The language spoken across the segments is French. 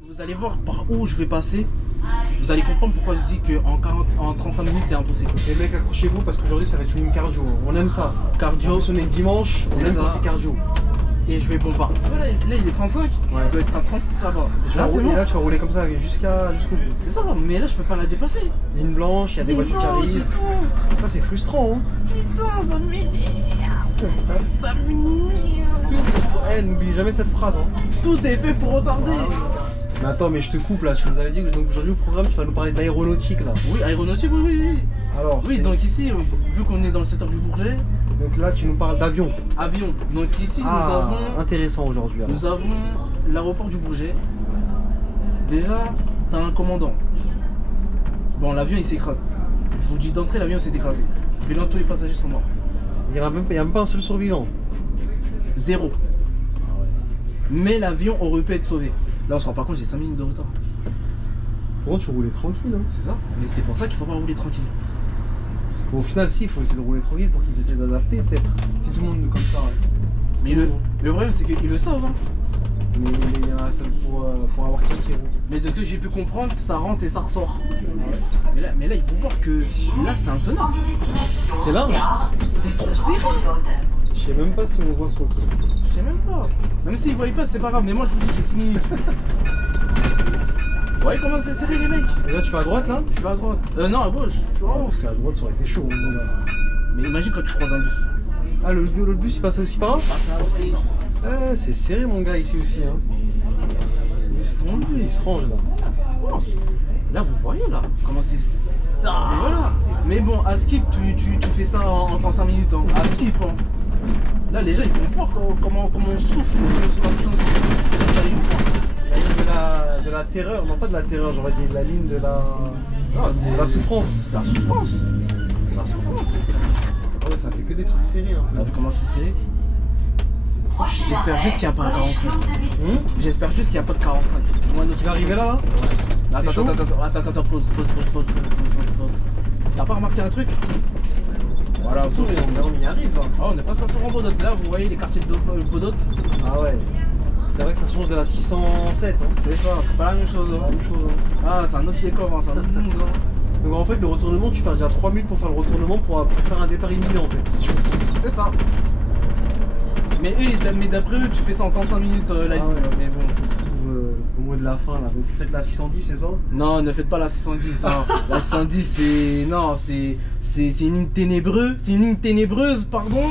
Vous allez voir par où je vais passer. Vous allez comprendre pourquoi je dis qu'en 35 minutes c'est impossible. Les mecs, accrochez-vous parce qu'aujourd'hui ça va être une ligne cardio. On aime ça. Cardio. En plus, on est dimanche, on aime ça. quand c'est cardio. Et je vais bombar. Là il est 35. Ouais. Tu vas être à 36 là-bas. Là c'est bon. Et là tu vas rouler comme ça jusqu'au bout. C'est ça, mais là je peux pas la dépasser. Ligne blanche, il y a des voitures qui arrivent. Ça c'est frustrant. Hein. Putain, ça m'énerve. Ça m'énerve. N'oublie jamais cette phrase. Hein. Tout est fait pour retarder. Mais attends, mais je te coupe là, tu nous avais dit que aujourd'hui au programme tu vas nous parler d'aéronautique là. Oui, aéronautique, oui. Alors, oui, donc ici, vu qu'on est dans le secteur du Bourget. Donc là tu nous parles d'avion. Avion. Donc ici nous avons. Intéressant aujourd'hui. Nous avons l'aéroport du Bourget. Déjà, t'as un commandant. Bon, l'avion il s'écrase. Je vous dis d'entrée, l'avion s'est écrasé. Mais là tous les passagers sont morts. Il n'y a même pas un seul survivant. Zéro. Mais l'avion aurait pu être sauvé. Là on se rend pas compte, j'ai 5 minutes de retard. Pour contre tu roulais tranquille. Hein. C'est ça. Mais c'est pour ça qu'il faut pas rouler tranquille. Bon, au final si, il faut essayer de rouler tranquille pour qu'ils essaient d'adapter peut-être. Si tout le monde comme ça. Ouais. Mais le problème c'est qu'ils le savent. Hein. Mais il y en a seul pour avoir quelqu'un qui roule. Mais de ce que j'ai pu comprendre, ça rentre et ça ressort. Ouais. Mais là il faut voir que là c'est intenable. C'est large. C'est trop serré. Je sais même pas si on voit sur le truc. Je sais même pas. Même s'ils voient pas, c'est pas grave. Mais moi je vous dis j'ai 6 minutes. Vous voyez comment c'est serré les mecs. Et là tu vas à droite là? Je vais à droite. Non, à gauche. Je suis en haut. Parce qu'à droite ça aurait été chaud. Mais imagine quand tu croises un bus. Ah le bus il passait aussi par là? Passe là aussi. C'est serré mon gars ici aussi hein. Il se range là. Là vous voyez là. Comment c'est ça. Mais voilà. Mais bon, à skip tu fais ça en 35 minutes. Hein. À skip hein. Là les gens ils vont voir comment on souffle sur la La ligne de la terreur, non pas de la terreur, j'aurais dit la ligne de la. Non, c'est la souffrance. La souffrance. La souffrance. Ah ouais, ça fait que des trucs serrés. Hein. T'as vu comment c'est serré? J'espère juste qu'il n'y a pas un 45. J'espère juste qu'il n'y a pas de 45. Tu vas arriver là Attends, pause. T'as pas remarqué un truc? Voilà, on y arrive là. Oh, on est presque sur Bodot. Là, vous voyez les quartiers de Bodot. Ah ouais. C'est vrai que ça change de la 607. Hein. C'est ça, c'est pas la même chose. Hein. Ah, c'est un autre décor, hein, c'est un autre monde. Hein. Donc en fait, le retournement, tu perds déjà 3 minutes pour faire le retournement pour faire un départ imminent en fait. C'est ça. Mais d'après eux, tu fais ça en 35 minutes la ligne. Mais bon. Au mot de la fin là, donc faites la 610, c'est ça? Non, ne faites pas la 610. Hein. La 610, c'est. Non, c'est une ligne ténébreuse. C'est une ligne ténébreuse, pardon.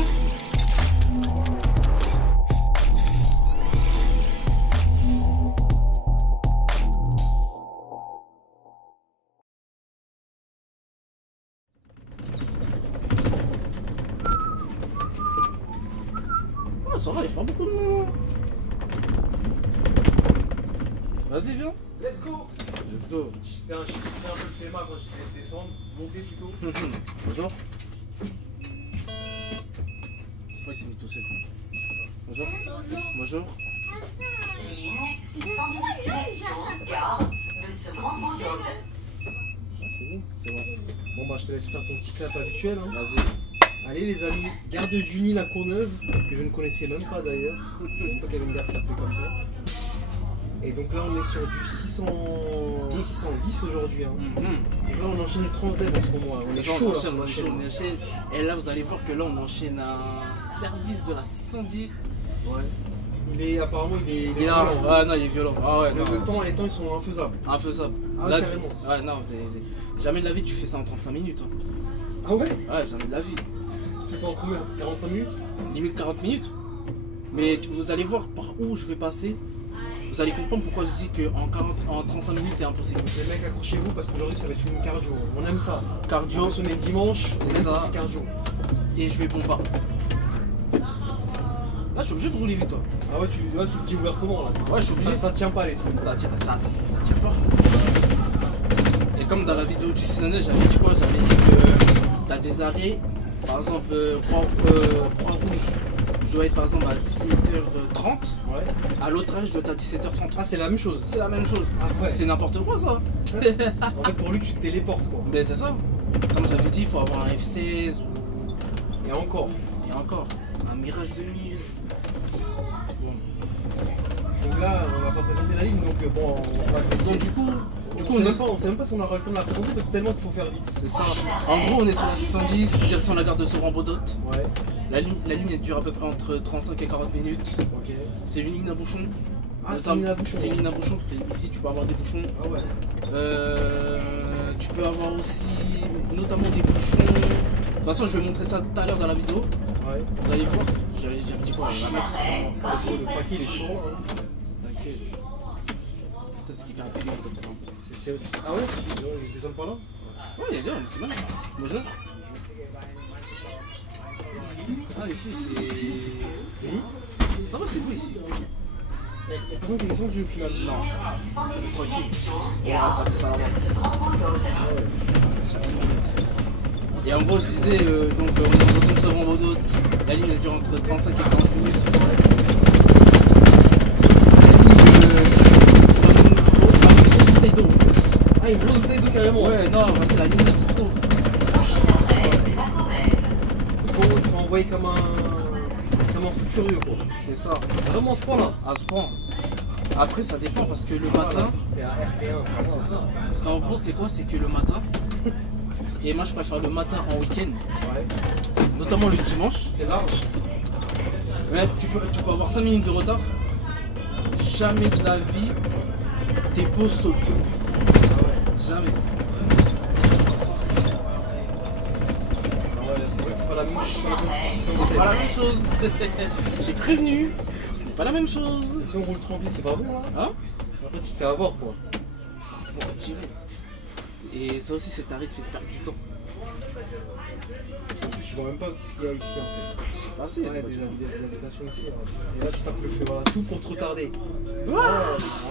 Ça va, y'a pas beaucoup de monde. Vas-y, viens. Let's go. Let's go. J'ai fait un peu le FEMA quand je te laisse descendre, monter plutôt. Bonjour. Pourquoi il s'est mis tout seul? Bonjour. Bonjour. Ligne 610 gare de ce grand Bodot. Ah, c'est bon. C'est bon. Bon bah je te laisse faire ton petit clap habituel. Hein. Vas-y. Allez les amis, gare de Duny la Courneuve, que je ne connaissais même pas d'ailleurs. Je ne savais même pas qu'il y avait une gare qui s'appelait comme ça. Et donc là on est sur du 610 aujourd'hui. Hein. Donc là on enchaîne le Transdev en ce moment. Là. On est chaud là. On enchaîne. Et là vous allez voir que là on enchaîne un service de la 610. Ouais. Apparemment il est violent. Ah non il est violent. Ah ouais, les temps ils sont infaisables. Infaisables. Ah là, carrément. Ouais non, jamais de la vie tu fais ça en 35 minutes. Hein. Ah ouais? Ouais, jamais de la vie. Tu fais en combien? 45 minutes? Limite 40 minutes. Mais vous allez voir par où je vais passer. Vous allez comprendre pourquoi je dis qu'en 35 minutes c'est impossible. Les mecs accrochez-vous parce qu'aujourd'hui ça va être une cardio. On aime ça. Cardio. On est dimanche, c'est ça. C'est cardio. Et je vais bombarder. Là je suis obligé de rouler vite toi. Ah ouais, là tu le dis ouvertement là. Ouais je suis obligé. Ça tient pas les trucs. Ça tient pas. Et comme dans la vidéo du 6 j'avais dit quoi? J'avais dit que t'as des arrêts. Par exemple, Croix-Rouge, je dois être par exemple à 17h30. Ouais. À l'autre âge, je dois être à 17h30. Ah, c'est la même chose. C'est la même chose. Ah ouais. C'est n'importe quoi ça. En fait, pour lui, tu te téléportes quoi. Mais c'est ça. Comme j'avais dit, il faut avoir un F16 ou. Et encore. Et encore. Un Mirage 2000. Bon. Donc là, on n'a pas présenté la ligne, donc bon, on va le Donc, du coup, on sait même pas si on aura le temps de la présenter parce que tellement qu'il faut faire vite. c'est ça. En gros, on est sur la 610, direction la gare de Soran-Bodot. Ouais, La ligne elle dure à peu près entre 35 et 40 minutes. ok. C'est une ligne à bouchon. Ah, c'est une ligne à bouchon. C'est une ligne à bouchon. Ici, tu peux avoir des bouchons. Ah ouais. Tu peux avoir aussi notamment des bouchons. De toute façon, je vais montrer ça tout à l'heure dans la vidéo. Ouais. Vous allez voir. J'ai un petit peu la meuf, c'est pas moi. Le paquet il est toujours là. Hein. T'inquiète. Putain, c'est qui caractérise comme ça. Ah ouais? Ils descendent par là? Ouais, il y a bien, c'est mal. Bonjour. Ah, ici, c'est. Oui. Ça va, c'est beau ici. Par contre, ils sont que j'ai au final. Non. 610 Tranquille. question, On va gare rattraper ça de avant. Sevran-Bodot. Et en gros, je disais, donc on est en direction de Sevran-Bodot. La ligne elle dure entre 35 et 40 minutes. Ah, une grosse bouteille d'eau carrément. Ouais, non, c'est la ligne, c'est trop. Il faut envoyer comme un fou furieux quoi. C'est ça, Vraiment à ce point là. à ce point. Après, ça dépend parce que le matin, T'es à RP1, ça va. c'est ça. Parce qu'en gros, c'est quoi? C'est que le matin, et moi je préfère le matin en week-end, Ouais. notamment le dimanche. C'est large. Ouais, tu peux avoir 5 minutes de retard. Jamais de la vie, tes pauses sautent. Jamais. Ah ouais, c'est vrai que c'est pas la même C'est pas la même chose. J'ai prévenu, ce n'est pas la même chose. Si on roule trop en bis, c'est pas bon là. Hein? Après tu te fais avoir quoi. Faut retirer. Et ça aussi, cet arrêt te fait perdre du temps. En plus, je vois même pas ce qu'il y a ici en fait. Je sais pas, c'est Ouais, des habitations ici. Là. Et là tu tapes le feu, voilà, tout pour te retarder. Ouais.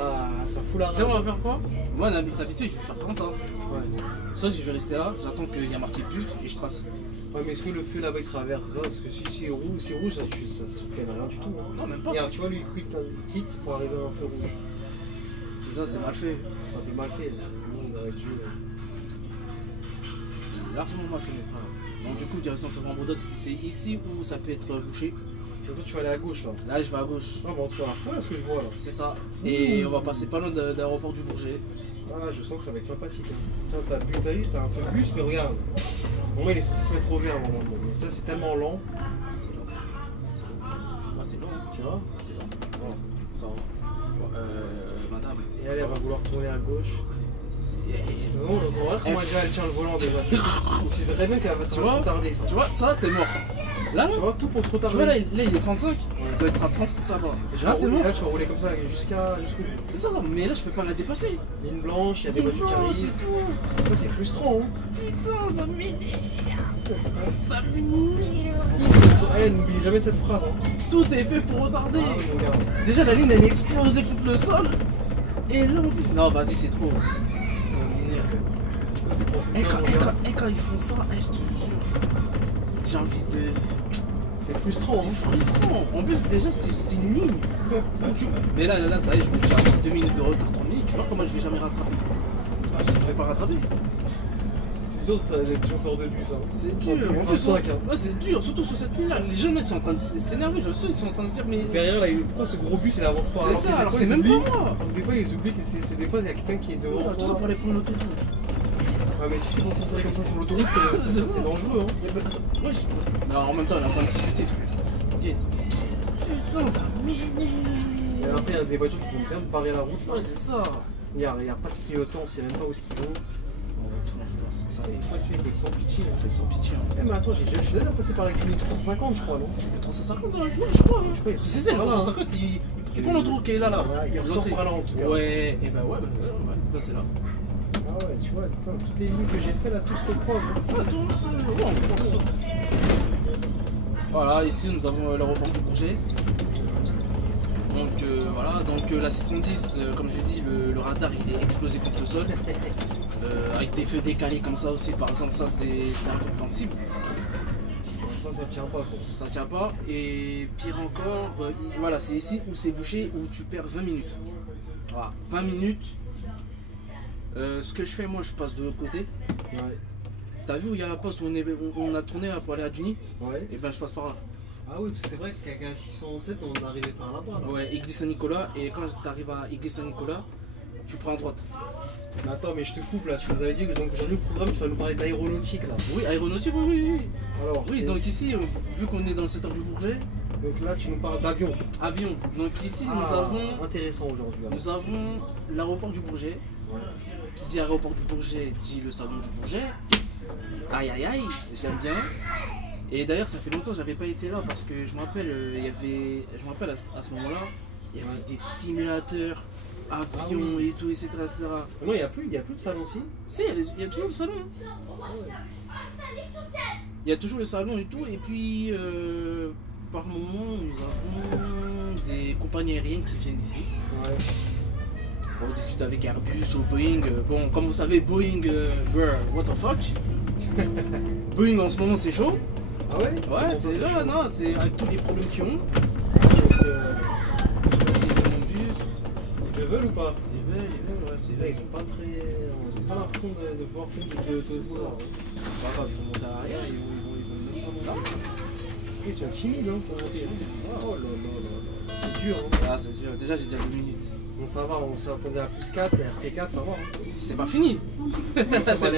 Ah, ça fout la Tu sais, on rage. va faire quoi? Moi, d'habitude, je vais faire comme ça. Ouais. Soit je vais rester là, j'attends qu'il y a marqué plus et je trace. Ouais, mais est-ce que le feu là-bas il sera vert, c'est ça? Parce que si c'est rouge, ça se gagne rien du tout. Hein. Non, même pas. Regarde, tu vois, lui il quitte pour arriver à un feu rouge. C'est ça, c'est mal fait. C'est un peu mal fait. Là. Nous, on aurait dû. C'est largement mal fait, n'est-ce pas? Donc, du coup, direction Sevran-Bodot, c'est ici où ça peut être bouché. Donc, toi, tu vas aller à gauche là. Là, je vais à gauche. Ah, on va rentrer à la fin, ce que je vois là. C'est ça. Et on va passer pas loin de l'aéroport du Bourget. Ah, je sens que ça va être sympathique. Hein. Tiens, t'as vu, t'as un feu de bus, mais regarde. Au moins, il est censé se mettre au vert normalement. Mais ça, c'est tellement lent. C'est long. Ah, c'est long, hein. Tu vois? C'est long. Ouais. Ça va. Bon, madame. Et elle va vouloir tourner à gauche. C'est- C'est bon, on va voir comment elle tient le volant déjà. Tu sais très bien qu'elle va se Tu vois? retarder ça. Tu vois, ça, c'est mort. Là, Tu vois, tout pour te tu retarder. vois, là, il est 35. Tu vas être à 36 là-bas. Là, c'est Et mort. là, tu vas rouler comme ça jusqu'au bout. C'est ça, mais là, je peux pas la dépasser. Ligne blanche, il y a des voitures qui Non, arrivent. c'est tout. Ça, c'est frustrant. Hein. Putain, ça m'énerve. Ça m'énerve. Eh, n'oublie jamais cette phrase. Hein. Tout est fait pour retarder. Ah, oui, mon gars. Déjà, la ligne, elle est explosée contre le sol. Et là, en plus. Non, vas-y, c'est trop. Ça m'énerve. C'est pour Et ça, quand, mon et gars. quand- et quand ils font ça, je te jure, j'ai envie de. C'est frustrant. C'est Hein. frustrant. En plus, déjà, c'est une ligne. Mais là, ça y est, je me dis à 2 minutes de retard, 3 minutes. Tu vois comment je vais jamais rattraper. Bah, je ne vais pas rattraper. C'est dur d'être chauffeur de bus. Hein. C'est En dur. plus, En plus, 35, hein. ouais, c'est dur, surtout sur cette ligne-là. Les gens là, ils sont en train de s'énerver. Je sais, ils sont en train de se dire, mais. Derrière, là, pourquoi ce gros bus il avance pas? C'est ça, des alors fois, c'est ils même oublient. pas moi. Donc, des fois, ils oublient que c'est des fois, il y a quelqu'un qui est devant Tout ça toi. pour aller prendre l'autoroute. Ouais, mais si c'est pour s'insérer comme ça sur l'autoroute, c'est dangereux. Hein. Mais attends, ouais, mais en même temps, on est en train de discuter. Ok. Putain, ça m'énerve. Et après, il y a des voitures qui vont bien barrer la route. Là. Ouais, c'est ça. Il y a pas de clignotant, on sait même pas où est-ce qu'ils vont. Ça, Des fois, tu sais, il faut être sans pitié. on fait sans pitié. Hein. Eh, mais attends, je suis déjà passé par la clinique 350, je crois, non? Le 350, ouais, je crois. Je crois, il C'est ça, le voilà, 350, il prend l'autoroute qui est là. Ouais, il ressort par là en tout cas. Ouais, et bah ouais, on va passer là. Ah ouais, tu vois, putain, toutes les lignes que j'ai fait là, tout se croise. Hein. Ouais, on se pense. Voilà, ici nous avons l'aéroport du Bourget. Donc voilà, donc la 610, comme je dis, le radar il est explosé contre le sol. Avec des feux décalés comme ça aussi, par exemple, ça c'est incompréhensible. Ça tient pas quoi. Ça tient pas. Et pire encore, voilà, c'est ici où c'est bouché, où tu perds 20 minutes. Voilà, 20 minutes. Ce que je fais, moi je passe de l'autre côté. Ouais. T'as vu où il y a la poste où on a tourné là, pour aller à Duny? Ouais. Et ben je passe par là. Ah oui, c'est vrai qu'avec un 607, on arrivait par là-bas. Là. Ouais, Église Saint-Nicolas. Et quand tu arrives à Église Saint-Nicolas, tu prends à droite. Mais attends, mais je te coupe là, tu nous avais dit que donc aujourd'hui au programme tu vas nous parler d'aéronautique là. Oui, aéronautique, oui. Alors, Oui, donc ici, vu qu'on est dans le secteur du Bourget, donc là tu nous parles d'avion. avion. Donc ici, Ah, nous avons intéressant aujourd'hui. Nous avons l'aéroport du Bourget. Ouais. Qui dit aéroport du Bourget dit le salon du Bourget. Aïe aïe aïe, j'aime bien. Et d'ailleurs, ça fait longtemps que j'avais pas été là parce que je me rappelle, je me rappelle à ce moment-là, il y avait des simulateurs, avions et tout, etc. Non, il n'y a plus de salon ici. Si, il y a toujours le salon. Il y a toujours le salon et tout, et puis par moment, nous avons des compagnies aériennes qui viennent ici. Ouais. On discute avec Airbus ou Boeing. Bon, comme vous savez, Boeing, what the fuck. Boeing en ce moment c'est chaud. Ah ouais. Ouais, c'est là, non, c'est avec tous les problèmes qu'ils ont. Donc, Je sais pas s'ils ont un bus. ils te veulent ou pas? Ils veulent, ouais, c'est Là, vrai. ils ont pas très. On n'a pas l'impression de voir tout de C'est voir. C'est pas grave, ils vont monter à l'arrière, ils vont même pas monter. Ils sont timides hein, pour monter. Oh là là là là. C'est dur hein. Ah, c'est dur. Déjà, j'ai déjà 2 minutes. Bon, ça va, on s'attendait à plus 4, et RT4, ça va. Hein. C'est pas fini. Ça m'a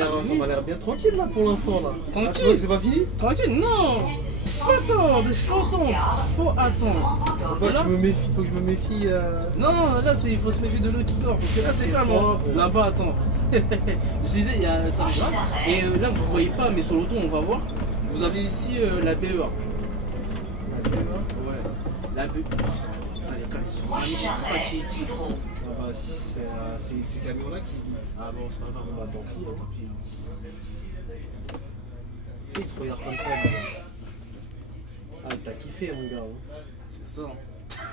l'air bien tranquille là pour l'instant là. Tranquille. Ah, tu vois que c'est pas fini? Tranquille, non. Faut attendre. Faut attendre. Pourquoi Là, tu me méfies? Faut que je me méfie. non, là, il faut se méfier de l'eau qui dort. Parce que là, c'est calme. froid, bon. Là-bas, attends. Je disais, il y a ça là. Et là, vous voyez pas, mais sur l'auto, on va voir. Vous avez ici la BEA. La BEA. Ouais. La BEA. Putain, les gars, ils sont magnifiques. Je sais pas qui. Ah bah, c'est ces camions là qui. Ah bon, c'est pas grave. Bah, tant pis. Hein. Tant pis. Et tu regardes comme ça. Lui. Ah, t'as kiffé mon gars. Hein. C'est ça.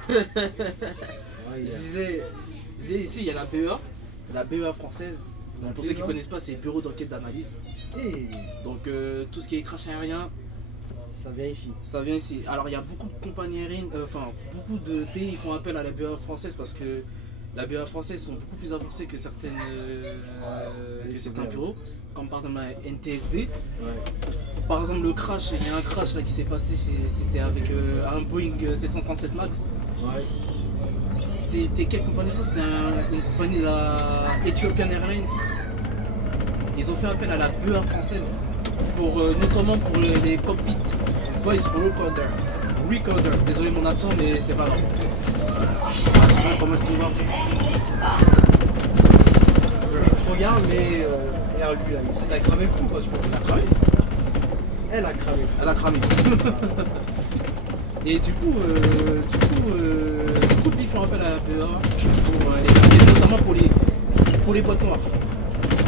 Ouais, Je disais ici, il y a la BEA française. Donc, pour ceux qui ne connaissent pas, c'est Bureau d'enquête d'analyse. Et Donc tout ce qui est crash aérien, ça vient ici. ça vient ici. Alors il y a beaucoup de compagnies aériennes, enfin beaucoup de pays font appel à la BEA française parce que la BEA française sont beaucoup plus avancées que certains bureaux, comme par exemple la NTSB. Ouais. Par exemple le crash, il y a un crash là qui s'est passé, c'était avec un Boeing 737 Max. Ouais. C'était quelle compagnie? Je crois que c'était une compagnie, la Ethiopian Airlines. Ils ont fait appel à la BEA française, pour, notamment pour les cockpits voice recorder. Désolé mon accent, mais c'est pas grave. Tu vois comment je peux voir? Tu regardes, mais regarde lui là, il a cramé le fou quoi, je pense. Elle a cramé. Elle a cramé. Elle a cramé. Et du coup, ils font appel à la BEA, notamment pour les boîtes noires.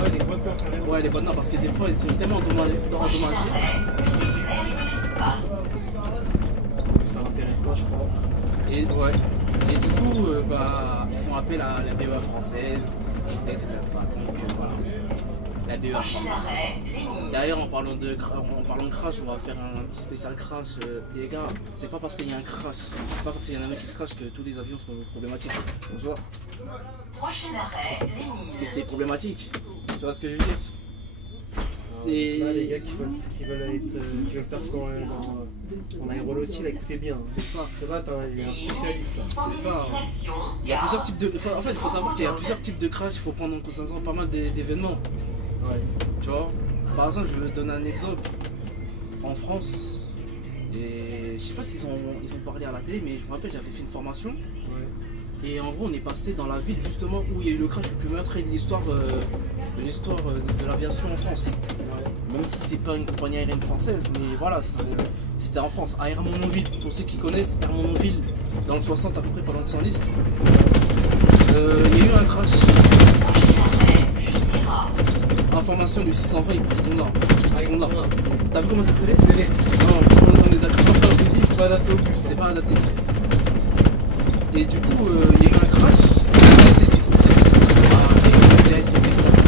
Ouais, les boîtes noires carrément. Ouais, les boîtes noires, parce que des fois, ils sont tellement endommagés. Ça m'intéresse pas, je crois. Et, ouais. Et du coup, ils font appel à la BEA française, etc. Donc voilà, la BEA française. D'ailleurs, en parlant de crash, on va faire un petit spécial crash. Les gars, c'est pas parce qu'il y a un crash, c'est pas parce qu'il y en a un qui se crash que tous les avions sont problématiques. Bonjour. Prochain arrêt, Parce que Lénine. c'est problématique. Tu vois ce que je veux dire? C'est. Là, les gars qui veulent percer dans l'aéronautique, là, écoutez bien. C'est ça. Là, il y a un spécialiste. Là. C'est ça. Il y a plusieurs types de. En fait, il faut savoir qu'il y a plusieurs types de crash. Il faut prendre en considération pas mal d'événements. Ouais. Tu vois, par exemple, je vais te donner un exemple. En France, et je sais pas s'ils ont parlé à la télé, mais je me rappelle, j'avais fait une formation. Ouais. Et en gros, on est passé dans la ville justement où il y a eu le crash le plus meurtrier de l'histoire de l'aviation en France. Ouais. Même si c'est pas une compagnie aérienne française, mais voilà, c'était en France. À Hermonville, pour ceux qui connaissent, Hermonville, dans le 60 à peu près, pas loin de Senlis. Il y a eu un crash. Information du 620 Gonda. T'as vu comment ça s'est fait? Non, on est d'accord. C'est pas adapté au bus. C'est pas adapté. Et du coup, il y a eu un crash. Et c'est disposé. Ils sont déplacés.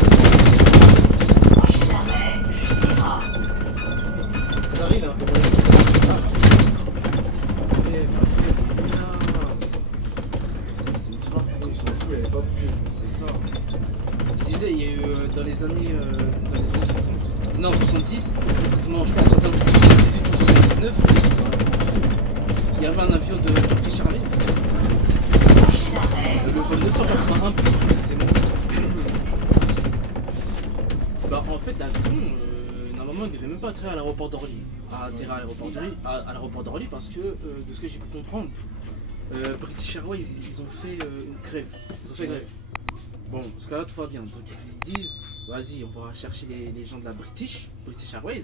Ça arrive un peu. C'est une soirée. Ils s'en foutent, elle avait pas bougé. C'est ça. Je disais, il y a eu dans les années 60. Non, 70. Quasiment, je pense, en 78 ou 79. il y avait un avion de British Airlines. Prochain arrêt, Le vol 281 plus précisément. Bah en fait l'avion, normalement il devait même pas atterrir à l'aéroport d'Orly. Atterrir à l'aéroport d'Orly parce que de ce que j'ai pu comprendre, British Airways ils ont fait une grève. Ils ont fait grève. Bon, ce cas là tout va bien. Donc ils disent vas-y on va chercher les gens de la British Airways.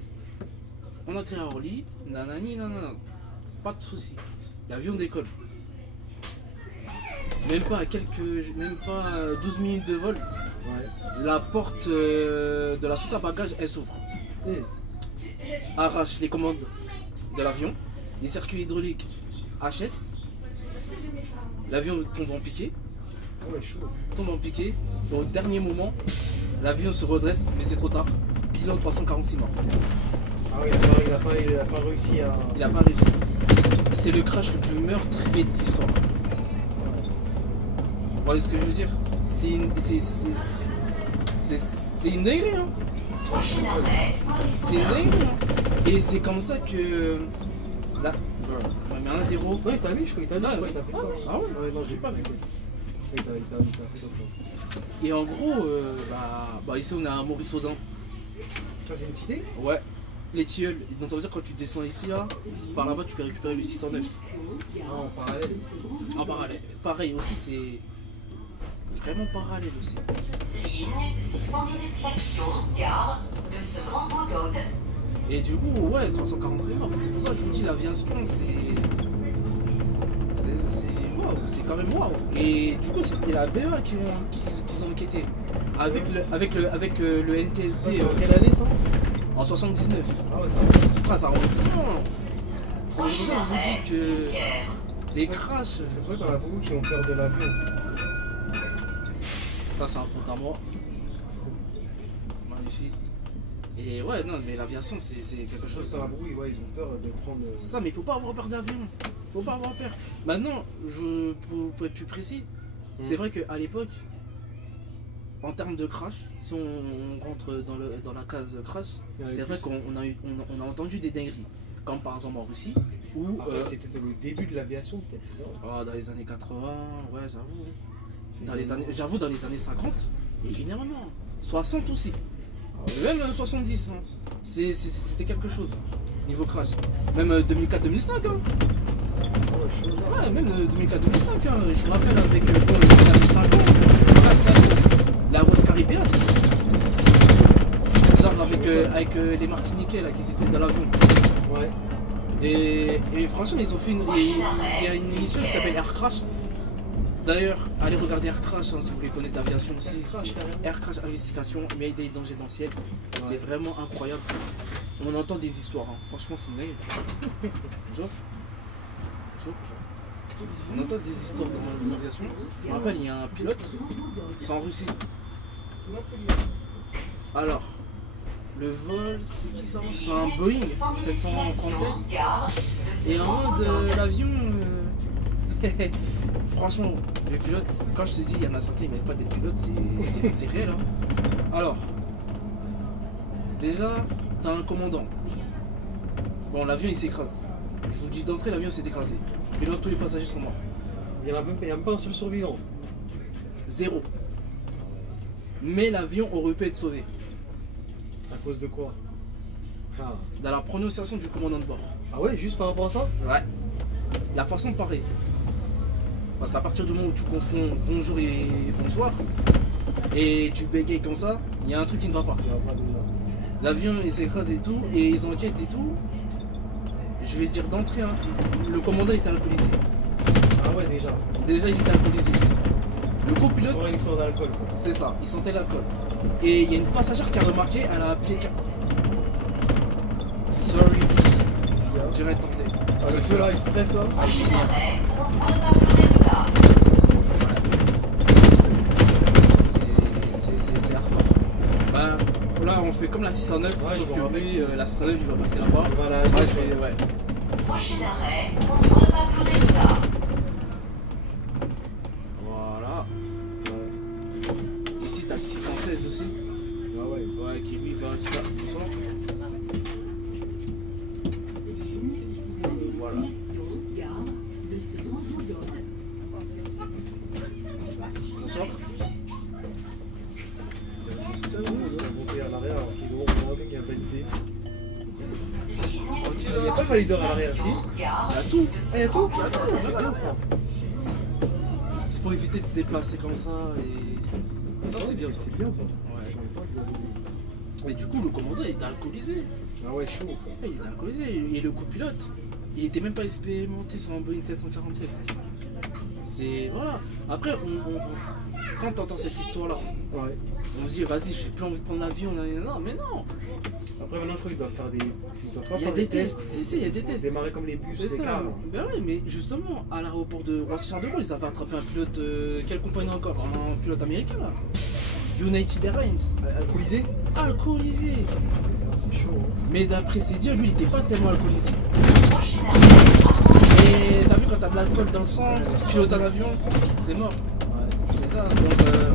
On atterrit à Orly, nanani nanana. Pas de soucis. L'avion décolle. Même pas 12 minutes de vol. Ouais. La porte de la soute à bagages elle s'ouvre. Arrache les commandes de l'avion, les circuits hydrauliques HS. L'avion tombe en piqué. Ah ouais, chaud. Tombe en piqué. Et au dernier moment, l'avion se redresse, mais c'est trop tard. Bilan 346 morts. Ah oui, il a pas réussi à. Il a pas réussi. C'est le crash le plus meurtrier de l'histoire. Vous voyez ce que je veux dire? C'est une dinguerie, hein. prochain arrêt, C'est une dinguerie, hein. Et c'est comme ça que là, on met 1-0. Ouais, t'as mis, je crois que t'as dit, Non, ouais, t'as fait ça. ah ouais? Ouais, non, j'ai pas vu. Oui, t'as fait comme ça. Et en gros, ici on est à Maurice-Audin. Ça, c'est une cité? Ouais. Les tilleuls. Donc ça veut dire quand tu descends ici là, par là-bas tu peux récupérer le 609. Non, en parallèle. En parallèle. Pareil aussi c'est vraiment parallèle aussi. ligne 610 destination, gare de Sevran-Bodode. Et du coup, ouais, 345 morts. C'est pour ça que je vous dis l'aviation waouh, c'est quand même waouh. Et du coup c'était la BEA qui ont enquêté. Avec le NTSB. En quelle année ça? En 79. Ah ouais, ça. Ça remonte loin. C'est pour ça que je Prochain vous arrêt, dis que Saint-Pierre. les crashs, C'est pour ça qu'il y en a beaucoup qui ont peur de l'avion. ça c'est un compte à moi. Magnifique. Et ouais, non, mais l'aviation c'est quelque chose. Dans la brouille, ouais, ils ont peur de prendre. C'est ça, mais il faut pas avoir peur d'avion. Faut pas avoir peur. Maintenant, pour être plus précis, c'est vrai qu'à l'époque, en termes de crash, si on rentre dans la case crash, Il y en avait c'est vrai plus. qu'on a entendu des dingueries. Comme par exemple en Russie, où Après, c'était peut-être le début de l'aviation, peut-être, c'est ça? dans les années 80, ouais, j'avoue. J'avoue, dans les années 50, il y a énormément. 60 aussi. Même 70, hein. C'était quelque chose, niveau crash. Même 2004-2005, hein. Ouais, chaud. Ouais, même 2004-2005, hein. Je me rappelle avec les années 50, la Rose Caribbean. Genre avec les Martiniquais là, qui étaient dans l'avion. Ouais. Et franchement, ils ont fait il y a une émission qui s'appelle Air Crash. D'ailleurs, allez regarder Air Crash hein, si vous voulez connaître l'aviation aussi. Air Crash Investigation, Mayday Danger dans le ciel. C'est vraiment incroyable. On entend des histoires, hein. Franchement, c'est dingue. Genre. On entend des histoires dans l'aviation. Je me rappelle, il y a un pilote, c'est en Russie. Alors, le vol, c'est qui ça? C'est un Boeing 737. Gare de Et en mode Sevran-Bodode. l'avion, franchement, le pilote, quand je te dis il y en a certains ils mettent pas des pilotes, c'est réel. Hein. Alors, déjà, t'as un commandant. Bon, l'avion il s'écrase. Je vous dis d'entrée, l'avion s'est écrasé. Mais là, tous les passagers sont morts. Il n'y a même pas un seul survivant. 0. Mais l'avion aurait pu être sauvé. À cause de quoi? Ah. Dans la prononciation du commandant de bord. Ah ouais, juste par rapport à ça? Ouais. La façon de parler. Parce qu'à partir du moment où tu confonds bonjour et bonsoir, et tu bégayes comme ça, il y a un truc qui ne va pas. Il y a pas déjà. L'avion il s'écrase et tout, et ils enquêtent et tout. Je vais dire d'entrée, hein, le commandant était alcoolisé. Ah ouais, déjà. Déjà il était alcoolisé. Le copilote, Pour une histoire d'alcool, quoi. c'est ça, il sentait l'alcool. Et il y a une passagère qui a remarqué, elle a appelé. Sorry, Qu'est-ce qu'il y a? j'ai tenté. Ah, le feu là, il stresse là. Prochain arrêt, contrôle Barcelona. C'est hardcore. Bah, là on fait comme la 609, Ouais, je sauf me que rappelle. lui, la 609 il va passer là-bas. Voilà, Ouais, je vais, ouais. Prochain arrêt, contrôle Barcelona. Voilà. Ici t'as le 616 aussi. Ah ouais. Ouais, qui lui va un petit peu. Bonsoir. Voilà. quelqu'un qui a validé. Ligne Il n'y a pas le valideur à l'arrière, si? Il y a gare tout. Ah, il y a tout? C'est bien ça. C'est pour éviter de se déplacer comme ça et. Ça, c'est bien ça. C'est bien ça. Ouais. Je savais pas qu'ils avaient- Mais du coup, le commandant il était alcoolisé. Ah ouais, chaud quoi. Il était alcoolisé. Et le copilote, il était même pas expérimenté sur un Boeing 747. C'est. Voilà. Après, quand t'entends cette histoire-là, Ouais. on se dit, vas-y, j'ai plus envie de prendre l'avion. Non, mais non. Après maintenant je crois qu'ils doivent faire des. Ils doivent pas Il y a faire des tests. Si, il y a des tests. Démarrer comme les bus, C'est les ça. cars. Ben ouais, mais justement, à l'aéroport de Roissy-Charles de Gaulle, ils avaient attrapé un pilote. Quelle compagnie encore? Un pilote américain là. United Airlines. Alcoolisé? Alcoolisé. Ah, c'est chaud. Hein. Mais d'après ses dires, lui, il était pas tellement alcoolisé. prochaine arrêt, Et t'as vu quand t'as de l'alcool dans le sang, pilote un avion, c'est mort. Ouais. C'est ça. Donc voilà.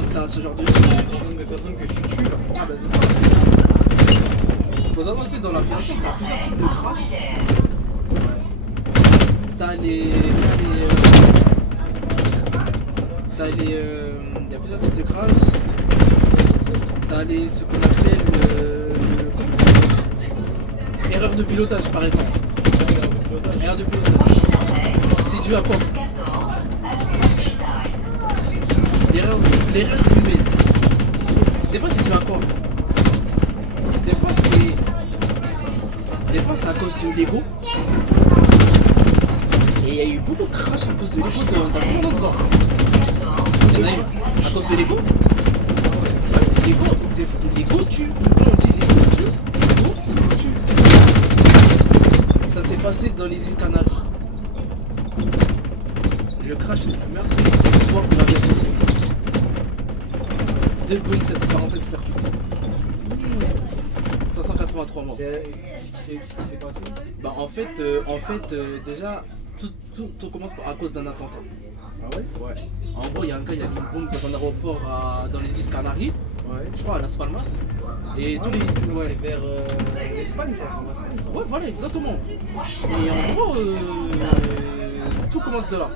Donc t'as ce genre de. Il y a des centaines de personnes que tu tues là. Ah bah c'est ça. Faut savoir aussi dans l'aviation, t'as plusieurs types de crash. T'as les. Il y a plusieurs types de crash. T'as les. Ce qu'on appelle. Comment ça s'appelle? Erreur de pilotage par exemple. Erreur de pilotage. C'est dû à quoi? 14 à L'erreur humaine. Des fois c'est dû à quoi? Des fois c'est à cause de l'ego. Et il y a eu beaucoup de crash à cause de l'ego dans le monde dedans. Il y en a eu à cause de l'ego. L'ego tue. Comment on dit l'ego tue? L'ego tue. Ça s'est passé dans les îles Canaries. Le crash le plus meurtrier de l'histoire de l'aviation civile. Deux Boeing 747 se percutent. 583 morts. Qu'est-ce qui s'est passé? Bah en fait, déjà, tout commence à cause d'un attentat. Ah ouais? Ouais. En gros, il y a un gars, il a mis une bombe dans un aéroport dans les îles Canaries, Ouais. je crois à Las Palmas. Et tous les. Ça, Ouais. c'est vers l'Espagne ça, c'est en Espagne ça. Ouais, voilà, exactement. Et en gros, tout commence de là.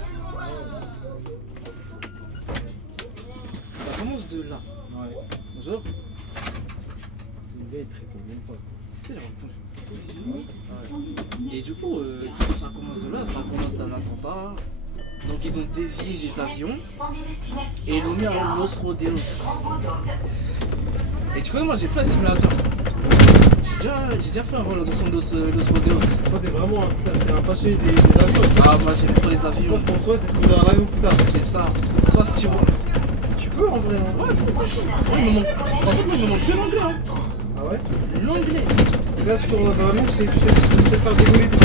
Ça commence de là. Ouais. Bonjour. C'est une vieille très cool, même pas. Et du coup, ça commence de là, ça commence d'un attentat. Donc ils ont dévié les avions et ils l'ont mis à Los Rodeos. Et tu connais, moi j'ai fait un simulateur. J'ai déjà fait un vol dans Los Rodeos. Toi t'es vraiment un passionné des avions. Ah, moi j'aime trop les Je avions. pense qu'en soi c'est de trouver un avion plus tard. C'est ça. Soit steward. Tu peux en vrai hein. Ouais, c'est ça. Ouais, il me manque. En fait, moi, il me manque que l'anglais. Hein. Ah ouais? L'anglais. Et là si tu rentres dans un avion, tu sais faire décoller tout.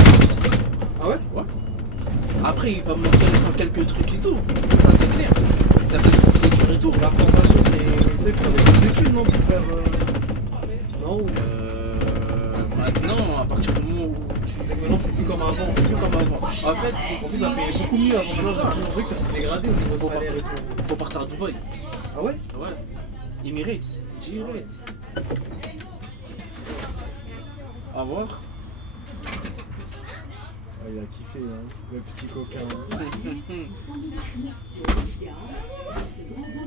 Ah ouais? Ouais. Après, il va me montrer quelques trucs et tout. Ça, c'est clair. Ça peut être sécure et tout. La formation c'est faire des études non pour faire. Non ou... Maintenant, à partir du moment où tu. C'est que maintenant c'est plus comme avant. C'est plus comme avant. En fait, En plus ça payait beaucoup mieux avant. Maintenant le truc ça s'est dégradé au niveau salaire et tout. faut partir à Dubaï. Ah ouais? Ouais. Emirates. Emirates. À voir. Ah, il a kiffé hein. Le petit coquin.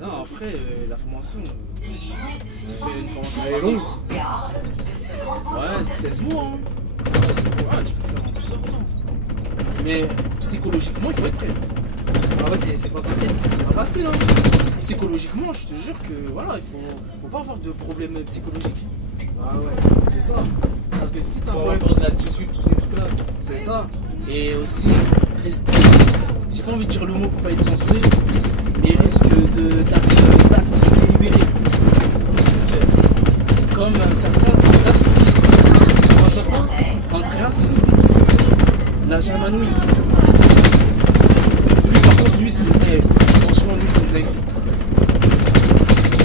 Non, après, la formation. Si tu fais une formation. Elle est longue. Ouais, 16 mois. Hein. Ouais, tu peux faire dans plusieurs temps. Mais psychologiquement, il faut être prêt. Ah ouais c'est pas facile. C'est pas facile, hein. Psychologiquement, je te jure que voilà, il faut pas avoir de problème psychologique. Ah ouais. C'est ça. Parce que si t'as un Faut problème. avoir de l'attitude, tous ces trucs là. C'est ça. Et aussi, j'ai pas envie de dire le mot pour pas être censuré, mais risque d'actes délibérés. Comme certains Andreas Lubitz, la Germanwings. Lui par contre, lui c'est une dingue. Franchement, lui c'est une dinguerie.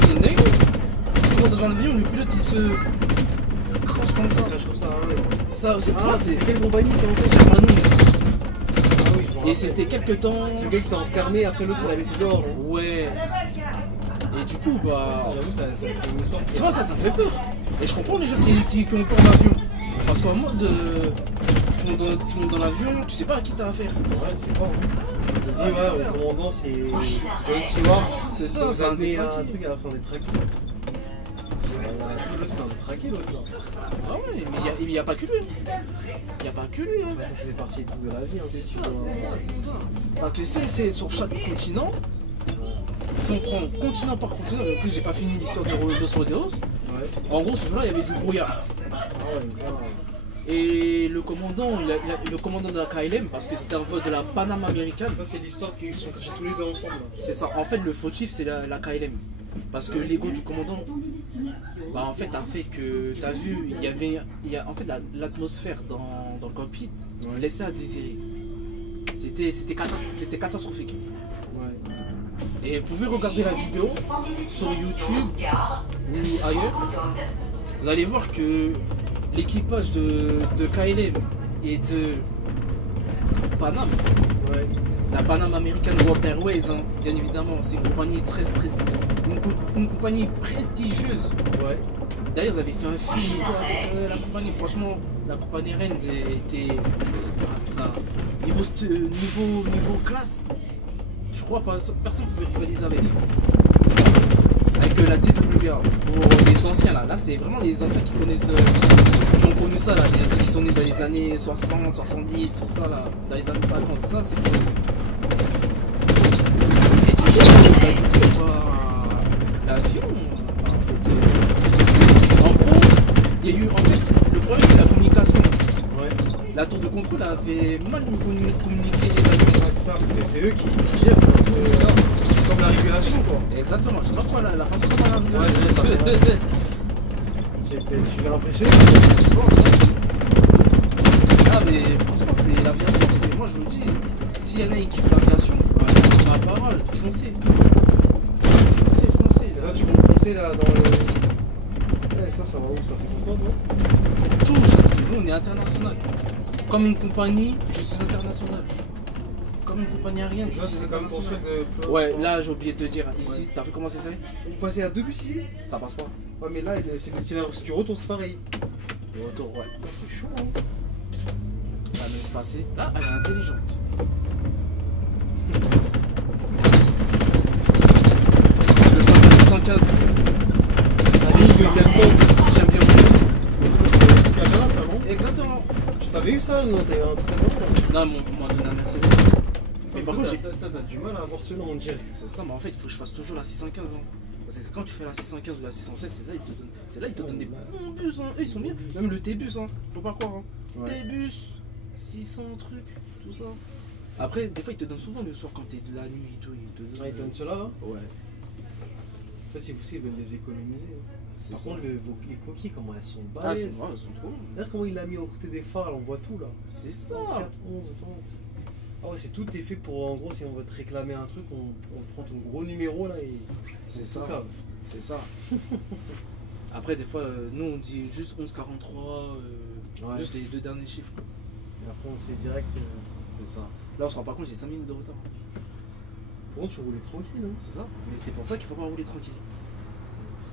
C'est une dinguerie. Tu vois, devant l'avion, le pilote il se crache comme ça. Comme ça, ouais. Ça, c'est Ah, c'est c'était quelle compagnie c'est en fait? Germanwings. Ah oui, je m'en Et rappelle. c'était quelques temps. C'est le gars qui s'est enfermé, après l'autre il a laissé dehors. Là. Ouais. Et du coup, bah. J'avoue, c'est une histoire qui Tu vois, ça fait peur. Et je comprends les gens qui ont peur en avion. Parce qu'en mode. Tu montes dans l'avion, tu sais pas à qui t'as affaire. C'est vrai, tu sais pas. On se dit, ouais, au commandant, c'est un steward. C'est ça, Vous c'est un amenez un détraqué. truc, alors c'est un détraqué. C'est un traqué l'autre là. Ah ouais, mais il n'y a pas que lui. Il n'y a pas que lui. Hein. Bah, ça fait partie de tout de la vie. Hein, C'est sûr, c'est ça, c'est ça. Parce que si on fait sur chaque continent, si on prend continent par continent, en plus j'ai pas fini l'histoire de Los Rodeos, Ouais. en gros ce jour-là il y avait du brouillard. Ah ouais, grave. Et le commandant, le commandant de la KLM, parce que c'était un vol de la Panama American, Ça c'est l'histoire qu'ils sont cachés tous les deux ensemble. Là. c'est ça. En fait le fautif c'est la KLM. Parce que l'ego du commandant, bah en fait a fait que, t'as vu, en fait l'atmosphère dans le cockpit laissait à désirer. C'était catastrophique. Ouais. Et vous pouvez regarder la vidéo sur YouTube ou ailleurs. Vous allez voir que l'équipage de KLM et de Panam, Ouais. la Panam American World Airways, hein, bien évidemment, c'est une compagnie une compagnie prestigieuse. Ouais. D'ailleurs, ils avaient fait un film et tout avec la compagnie. Franchement, la compagnie aérienne était ça, niveau classe. Je crois pas, personne ne pouvait rivaliser avec la TWA. Pour les anciens là c'est vraiment les anciens qui connaissent, qui ont connu ça là, ceux qui sont nés dans les années 60, 70, tout ça là, dans les années 50, ça c'est cool. Et du coup, l'avion, en gros, il y a eu, en fait, le problème c'est la communication. Ouais. La tour de contrôle avait mal communiqué les avions. Ouais, c'est ça, parce que c'est eux qui gèrent, c'est un peu. C'est comme la régulation quoi. Exactement, je sais pas quoi la façon dont on a Ouais, je suis impressionné. Ah mais franchement c'est l'aviation, moi je vous le dis, s'il y en a qui kiffent l'aviation, ma parole, foncez. Foncez. Et là tu peux foncer là dans le. Ouais, ça va où ça? C'est pour toi ça? Tout, nous on est international. Comme une compagnie, je suis international. Comme une compagnie aérienne, Tu vois, c'est comme ton souhait de. Ouais, là j'ai oublié de te dire, ici, Ouais. t'as vu comment c'est ça? Vous passez à 2 bus ici? Ça passe pas. Ouais, mais là, si tu retournes, c'est pareil. Le retour, ouais. Ah, c'est chaud, hein. Ça va se passer. Là, elle est intelligente. Le fameux 615. La ligne de Yann J'aime bien vous. Ça, c'est le truc à Dallas, ça, non? Exactement. Tu t'avais eu ça ou non? T'avais un truc à Dallas, là? Non, moi, donné un Mercedes. Mais par contre, T'as du mal à avoir ceux-là, on dirait. c'est ça, mais en fait, il faut que je fasse toujours la 615. Hein. Parce que quand tu fais la 615 ou la 616, c'est là ils te donnent des bons bus. Hein. Eux, ils sont bien. Même le T-Bus, hein. Faut pas croire. Hein. Ouais. T-Bus, 600 trucs, tout ça. Après, des fois, ils te donnent souvent le soir quand t'es de la nuit et tout. Ils te donnent. Ah, ils donnent ceux-là, là? Ouais. En fait, si vous savez, ils veulent les économiser. Hein. C'est Par ça. contre, les coquilles, comment elles sont Ah, balèzes. elles sont trop bien. Regarde comment il l'a mis aux côtés des phares, là, on voit tout, là. C'est ça. 4, 11, 20. Ah ouais, tout est fait pour, en gros, si on veut te réclamer un truc, on prend ton gros numéro, là, et C'est on ça. te cave. C'est ça. Après, des fois, nous, on dit juste 1143, Ouais. juste les deux derniers chiffres. Et après, on sait direct que... C'est ça. Là, on se rend pas compte, j'ai 5 minutes de retard. Par contre, tu roulais tranquille, hein. C'est ça. Mais c'est pour ça qu'il faut pas rouler tranquille.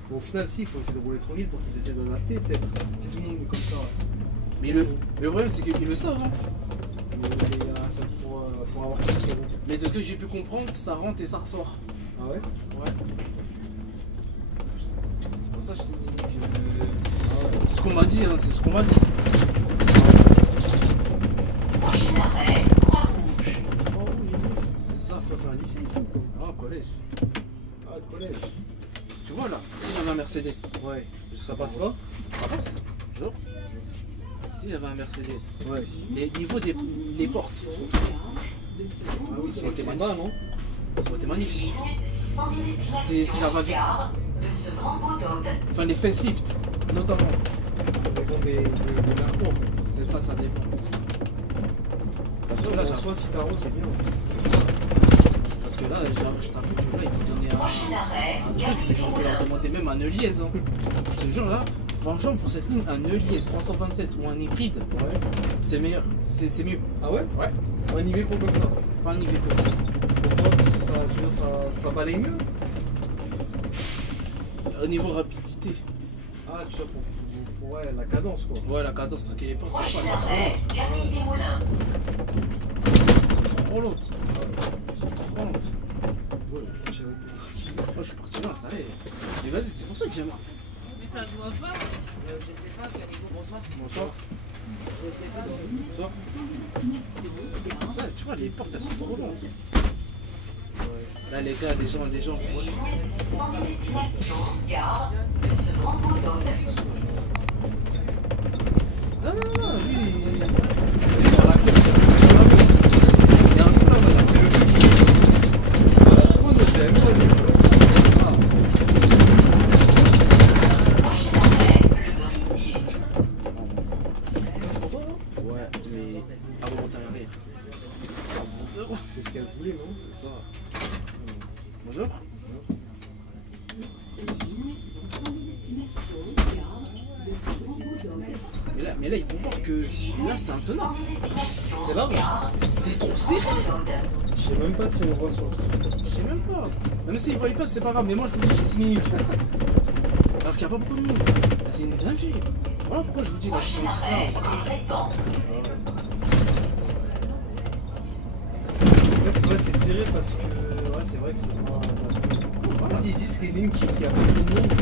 Bon, au final, si, il faut essayer de rouler tranquille pour qu'ils essaient d'adapter, peut-être. Si tout le monde est comme ça, ouais. Mais le problème, c'est qu'ils le savent. Hein. Mais ça pour avoir compris. Mais de ce que j'ai pu comprendre, ça rentre et ça ressort. Ah ouais? Ouais. C'est pour ça que je t'ai dit que. Ah ouais. Ce qu'on m'a dit, hein, c'est ce qu'on m'a dit. Prochain arrêt, Croix-Rouge. Oh oui, Nice. C'est ça. C'est quoi, c'est un lycée ici ou quoi? Ah, collège. Ah, le collège. Tu vois là, si j'avais un Mercedes, Ouais. je Ça serais passe pas. pas? Ça passe. Genre. Si j'avais un Mercedes, Ouais. les niveaux des les portes, Ah oui, Ça aurait été c'est magnifique. bas, non? ça aurait été magnifique. C'est ça va vite. de ce grand pot d'eau. Enfin, les facelifts, notamment. Ça dépend des mercos, en fait. C'est ça, ça dépend. Parce que là, En soi, si t'as route, c'est bien. Parce que là, je t'avoue que là, ils t'ont donné Prochain arrêt, un truc, mais j'aurais dû leur demander même un Neuliez. Hein. Je te jure, là, franchement, pour cette ligne, un Neuliez 327 ou un hybride, Ouais. c'est meilleur, c'est mieux. Ah ouais? Ouais. Un Iveco comme ça. Pas un Iveco. Pourquoi? Parce que ça, tu veux dire, ça balaye mieux? Au niveau rapidité, Ah, tu sais, pour ouais, la cadence, quoi. ouais, la cadence, parce que les portes, parfois, prochain elles sont trop arrêt, lentes. Camille Desmoulins. Elles sont trop lentes. Elles sont trop lentes. Ouais, j'avais été parti. Moi, je suis parti là, ça y est. Mais vas-y, c'est pour ça que j'aime. ça se voit pas. Je sais pas, Canico, bonsoir. Bonsoir. Je sais pas. Bonsoir. Ça, tu vois, les portes elles sont trop longues. Là, les gars, des gens. Ligne 600 destination, gare de Sevran-Beaudaude. Non, lui, il est dans la course. Il y a un spawn là, c'est le fou. La spawn, je l'avais pas dit. Prochain arrêt, le Berisier. C'est pour toi, non? Ouais, mais à remonter à l'arrière. C'est ce qu'elle voulait, non? C'est ça. Bonjour. Mais là, ils vont voir que là, c'est intenable. C'est là? C'est trop serré. Je sais même pas si on voit sur le truc. Je sais même pas. Même s'ils voyaient pas, c'est pas grave. Mais moi, je vous dis, c'est 6 minutes. Alors qu'il n'y a pas beaucoup de monde. C'est une dinguerie. Voilà pourquoi je vous dis la Prochain arrêt, les ans. En fait, ouais, c'est serré parce que. Ouais, c'est vrai que c'est pas. En fait, ils disent qu'il y a une ligne qui a pas trop de monde.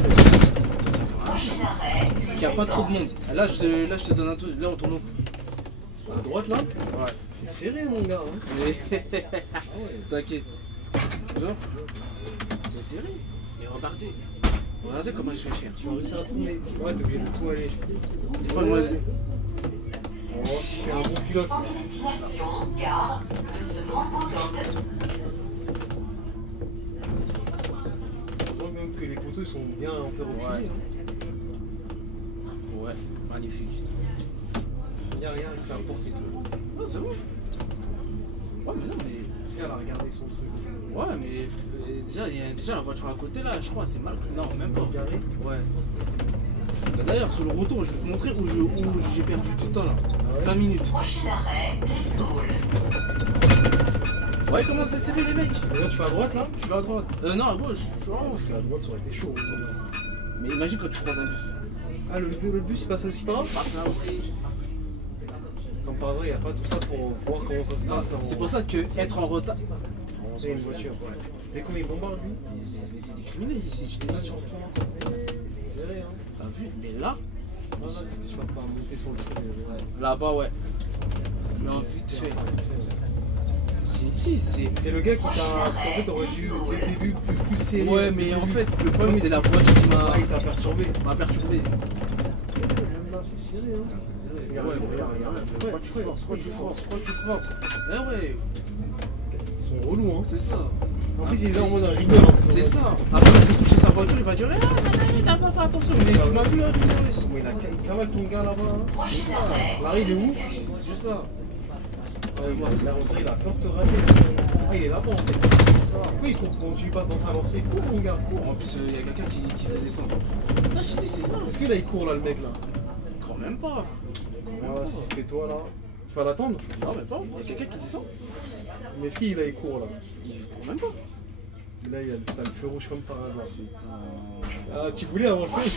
Prochain arrêt, Il n'y a pas trop de monde. Là, je te donne un truc. Là, on tourne où? À droite là? Ouais. C'est serré, mon gars. Hein. Mais Ah ouais. t'inquiète. Bonjour. C'est serré. Mais regardez. Regardez comment je vais faire. Tu vas réussir à tourner. Ouais, t'es obligé de tout aller. Des fois, moi, On va voir si tu fais un bon pilote. 600 destination, gare de Sevran-Beaudaude. Je vois même que les poteaux ils sont bien un peu reculés. Ouais. Hein. Ouais, magnifique. Regarde, il s'est importé tout. Oh, c'est bon. Ouais, mais non, mais. Regarde, elle a regardé son truc. Ouais, mais déjà, il y a déjà la voiture à côté là, je crois, c'est mal. Non, même pas. Garé. Ouais. Bah, d'ailleurs, sur le retour, je vais te montrer où j'ai perdu du temps là. ouais 20 minutes. Prochain arrêt, les Saules. Ouais, comment c'est serré les mecs? Et là, tu fais à droite là? Je vais à droite. Non, à gauche. Parce qu'à droite, ça aurait été chaud. Mais imagine quand tu croises un bus. Ah, le bus il passe aussi par là? Passe là aussi. Comme par hasard, il n'y a pas tout ça pour voir comment ça se passe. C'est pour ça que être en retard. C'est une voiture. T'es comme il bombarde lui? Mais c'est des criminels ici, je t'ai Là, dit. tu retournes encore. C'est serré, hein. T'as vu? Mais là, Voilà, parce que tu vas pas monter sur le truc. là-bas, ouais. Mais en vite fait. J'ai dit, c'est. C'est le gars qui t'a. Parce qu'en fait, t'aurais dû dès le début plus serré. Ouais, mais en fait, le problème, c'est la voiture qui Ah, il t'a perturbé. m'a perturbé. Même là, c'est serré, hein. Ouais, regarde. Pourquoi tu forces? Pourquoi tu forces? Eh ouais, Ils sont relous, hein. c'est ça. En plus, il est là en mode un rigole. Hein. C'est ça. Après, il va toucher sa voiture, il va dire, t'as pas fait attention. Mais tu m'as vu, hein, tu m'as vu. Mais il cavale ton gars là-bas. Hein. Prochain arrêt, Larry, il est où? Juste là. Moi, c'est là, on dirait, il a peur de te rater. Ah, il est là-bas en fait. Pourquoi il court quand tu passes dans sa lancée? Cours, mon gars, cours. En plus, il y a quelqu'un qui fait descendre. Là, je te dis, c'est là. Est-ce que là, il court là, le mec là? Quand même pas. Ah, si c'était toi là. Tu vas l'attendre? Non, mais pas. Il y a quelqu'un qui descend. Mais est-ce qu'il il court là? Il court même pas. Là, t'as le feu rouge comme par hasard. Ah, tu voulais avoir le feu?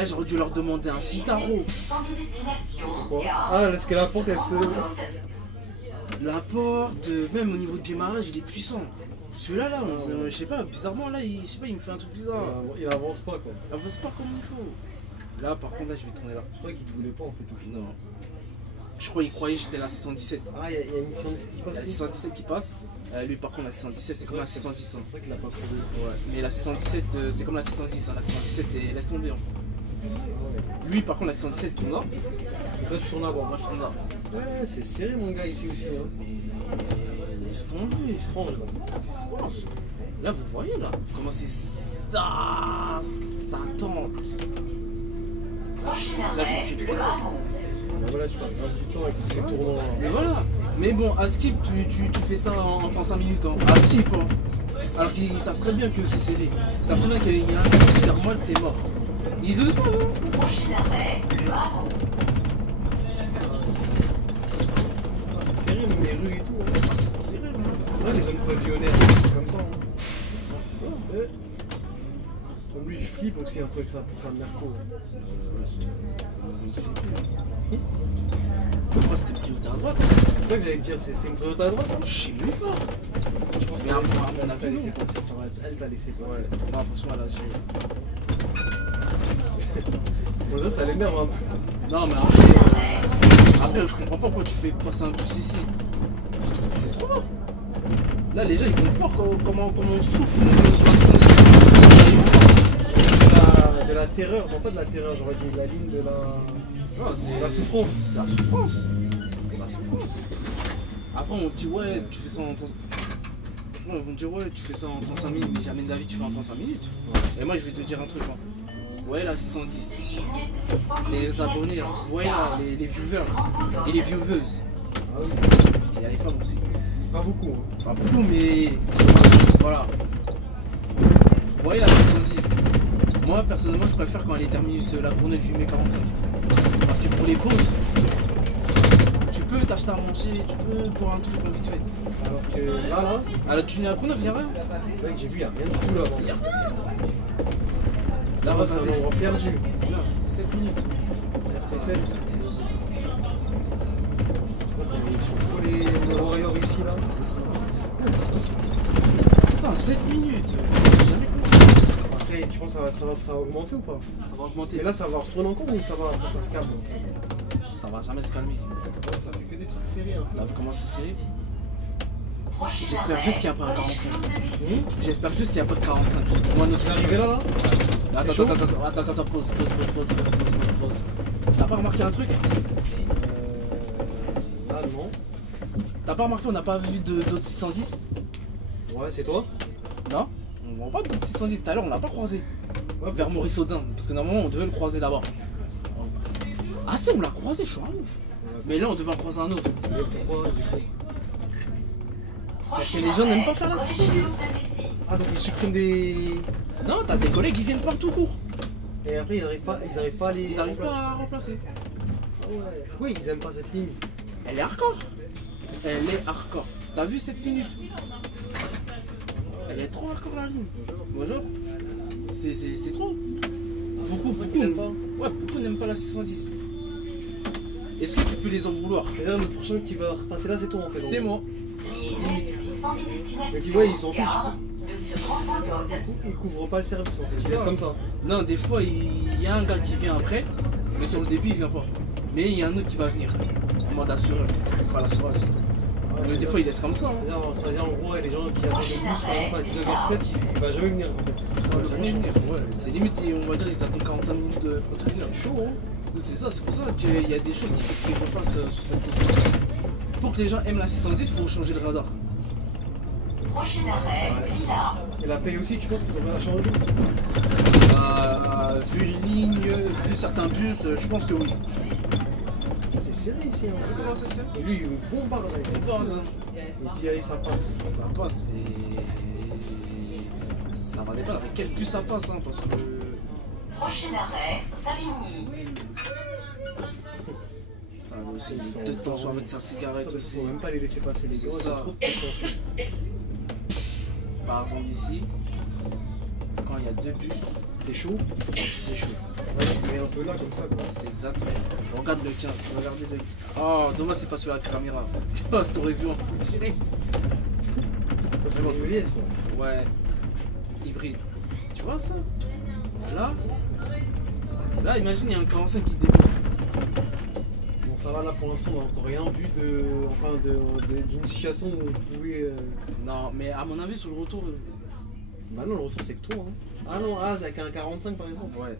Eh, j'aurais dû leur demander un citaro. 600 destination, Quoi? gare Ah, est-ce que la porte elle se. La porte, même au niveau de démarrage, il est puissant. Celui-là, là, je sais pas, bizarrement, là, je sais pas, il me fait un truc bizarre. Il avance pas quoi. Il avance pas comme il faut. Là, par contre, là, je vais tourner là. Je crois qu'il te voulait pas en fait au final. Non. Je crois qu'il croyait que j'étais la 617. Ah, il y a une 617 qui La passe. 617 qui passe. Lui, par contre, la 617, c'est comme la 610. C'est pour ça qu'il a pas trouvé. Ouais. Mais la 617, c'est comme la 610. Hein. La 617, c'est laisse tomber. Hein. Lui, par contre, la 617 tourne là. Et toi, tu tournes là-bas. Moi, je tourne là. Ouais, c'est serré mon gars ici aussi. Hein. Laisse tomber. Il se range là. Il se range. Là, vous voyez là comment c'est ça tente. prochain Là, arrêt, je suis le trop là. Havon. Bah voilà, tu perds grave du temps avec tous ces tournants là. Mais voilà. Mais bon, à skip, tu fais ça en 5 minutes. Hein. À skip. Hein. Alors qu'ils savent très bien que c'est serré. Ils savent très bien qu'il y a un truc qui perd moi, t'es mort. Ils le savent. Hein. Prochain arrêt, le Havon. Ah, c'est serré même les rues et tout. Hein. C'est trop serré, moi. C'est ça les zones pavillonnaires, c'est comme ça. Hein. C'est ça. Ouais. Comme lui, il flippe aussi un peu avec ça pour sa Merco. Pourquoi c'était priorité à droite? C'est ça que j'allais te dire, c'est une priorité à droite ça? Je sais même pas. Je pense Mais qu'elle à mon t'a avis, laissé non. passer, ça va être elle t'a laissé passer. Ouais, non, franchement, là, j'ai. Bon, ça l'énerve un peu. Non, mais après, je comprends pas pourquoi tu fais passer un bus ici. C'est trop bas. Là, les gens, ils vont voir comment on souffle. De la terreur, non pas de la terreur, j'aurais dit la ligne de la. Non, c'est La souffrance. C'est la souffrance. C'est la souffrance. Après, on dit, ouais, tu fais ça en 35 minutes, mais jamais de la vie tu fais en 35 minutes. Et moi, je vais te dire un truc. Hein. Ouais, là, 610. Les abonnés, hein. Ouais, là, les viewers et les vieweuses. Ah oui. Parce qu'il y a les femmes aussi. Pas beaucoup. Hein. Pas beaucoup, mais voilà. Ouais, là, 610. Moi, personnellement, je préfère quand elle est terminus la journée du mai 45. Parce que pour les pauses, tu peux t'acheter à manger, tu peux boire un truc vite fait. Alors que là, À la Tunis à Courneuve, il n'y a rien. c'est vrai que j'ai vu, il n'y a rien du tout là-bas. Il y a rien. Là-bas, c'est un endroit perdu. Là, 7 minutes. RT7. Il faut trop les warriors ici là. Putain, 7 minutes. Après, tu penses que ça va augmenter ou pas? Ça va augmenter. Mais là, ça va retourner encore ou ça va après ça se calme? Ça va jamais se calmer. Ouais, ça fait que des trucs sérieux. Hein. Là, vous commencez à serrer. J'espère juste qu'il n'y a pas un 45. J'espère juste qu'il n'y a pas de 45. Moi, notre Vous arrivez là? Attends, pause. T'as pas remarqué un truc? Là, non. T'as pas remarqué on n'a pas vu d'autres 610? Ouais, c'est toi? Non? On voit pas d'autres 610. Tout à l'heure, on l'a pas croisé. Ouais, Vers Maurice Audin. Parce que normalement, on devait le croiser là-bas. Ah, si, on l'a croisé, je suis un ouf. Mais là, on devait en croiser un autre. Mais pourquoi du coup? Parce que les gens n'aiment pas faire la 610. Ah, donc ils suppriment des. Non, t'as des collègues qui viennent par tout court. Et après, ils arrivent pas à les. Ils arrivent pas à remplacer. Ah ouais. Pourquoi ils aiment pas cette ligne? Elle est hardcore. Elle est hardcore. T'as vu 7 minutes? Elle est trop hardcore la ligne. Bonjour. C'est trop. Beaucoup n'aiment pas. Ouais, beaucoup n'aiment pas la 610. Est-ce que tu peux les en vouloir? C'est-à-dire le prochain qui va repasser là, c'est toi en fait. C'est moi. Mais ouais, ils s'en fichent. De se rendre au code. Ils couvrent pas le service en fait. Ils C'est laissent ça. comme ça. Non, des fois, il y a un gars qui vient après, mais sur le début, il vient pas. Mais il y a un autre qui va venir. En mode assureur. Enfin, l'assurage. Mais des fois, il laisse comme ça. Hein. C'est-à-dire en gros, les gens qui attendent le bus par exemple à 19h07, il va jamais venir en fait. Il va jamais venir. Ouais, c'est limite, on va dire, ils attendent 45 minutes de presque une heure. C'est chaud, hein. C'est ça, c'est pour ça qu'il y a des choses qu'il faut qu'ils refassent sur cette route. Pour que les gens aiment la 610, il faut changer le radar. Prochain arrêt, Villa. Et la paye aussi, tu penses qu'ils devraient la changer? Vu les lignes, vu certains bus, je pense que oui. C'est serré ici, hein. C'est comment ça se fait? Et lui, il bombarde avec ses Bombarde, hein. Il se dit, allez, ça passe. Ça passe, mais ça va dépendre avec quel bus ça passe, hein, parce que. Prochain arrêt, Savigny. Putain, lui aussi, il a de tension avec sa cigarette aussi. Faut même pas les laisser passer, les C'est gars, ils ça. ont trop de tension. Par exemple, ici, quand il y a deux bus, T'es chaud? c'est chaud. Ouais, je mets un peu là comme ça quoi. C'est exact. Regarde le 15, regardez le. Oh, dommage, c'est pas sur la caméra. Oh, t'aurais vu en direct. Ça, c'est les ES, ça. Ouais, hybride. Tu vois ça? Là, imagine, il y a un 45 qui déboule. Bon, ça va là pour l'instant, on n'a encore rien vu d'une situation où on pouvait. Non, mais à mon avis, sur le retour. Bah non, le retour c'est que toi. Hein. Ah non, c'est avec un 45 par exemple. Ouais.